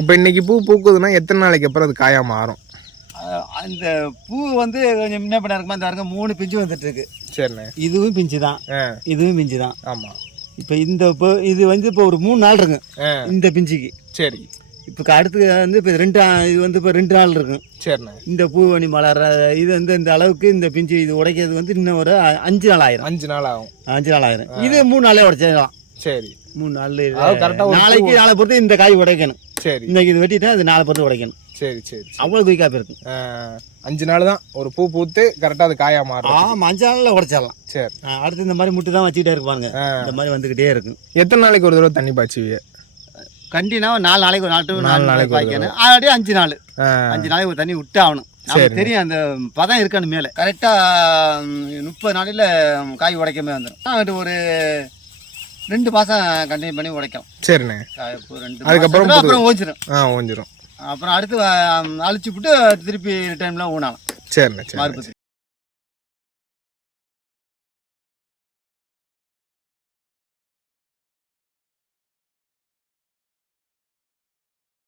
இப்போ இன்னைக்கு பூ பூக்குதுன்னா எத்தனை நாளைக்கு அப்புறம் அது காயா மாறும்? அந்த பூ வந்து கொஞ்சம் முன்ன பண்ண இருக்குமா, இந்த 3 பிஞ்சு வந்துட்டு இருக்கு. சரிண்ணே. இதுவும் பிஞ்சு தான், இதுவும் பிஞ்சு தான். ஆமாம். இப்போ இது வந்து இப்போ ஒரு 3 நாள் இருக்குங்க இந்த பிஞ்சுக்கு. சரி. இப்போ அடுத்து வந்து இப்போ இது வந்து இப்போ 2 நாள் இருக்கும். சரிண்ணே. இந்த பூவணி மலர் இது வந்து இந்த அளவுக்கு இந்த பிஞ்சு இது உடைக்கிறது வந்து இன்னும் ஒரு 5 நாள் ஆயிரும். 5 நாள் ஆகும். 5 நாள் ஆயிரும். இது 3 நாளே உடைச்சிடலாம். சரி. 3 நாள் கரெக்டாக நாளை பொறுத்து இந்த காய் உடைக்கணும். சரி. இன்னைக்கு இது வெட்டிட்டா அது நாளை பொறுத்து உடைக்கணும். சரி சரி. அவ்வளோ குயிக்காக இருக்கும். 5 நாள் தான் ஒரு பூ பூத்து கரெக்டாக அது காயா மாறும். 5 நாளில் உடைச்சிடலாம். சரி. அடுத்து இந்த மாதிரி முட்டு தான் வச்சுக்கிட்டே இருப்பாங்க. இந்த மாதிரி வந்துக்கிட்டே இருக்கும். எத்தனை நாளைக்கு ஒரு தடவை தண்ணி பாய்ச்சுவீங்க? கண்டினா 4 நாளைக்கு ஒரு 4 நாளைக்கு பாய்க்கணும். அப்படியே 5 நாள் 5 நாளைக்கு ஒரு தண்ணி விட்டு ஆகணும். நமக்கு தெரியும் அந்த பதம் இருக்கணும் மேலே. கரெக்டாக 30 நாளில் காய் உடைக்கமே வந்துடும். அது ஒரு 2 மாதம் கண்டினியூ பண்ணி உடைக்கும். சரிண்ணே. 2 அதுக்கப்புறம் ஓஞ்சிடும். ஓஞ்சிடும். அப்புறம் அடுத்து அழிச்சு விட்டு திருப்பி டைம்லாம் ஊனாலும். சரிண்ணே. சரி.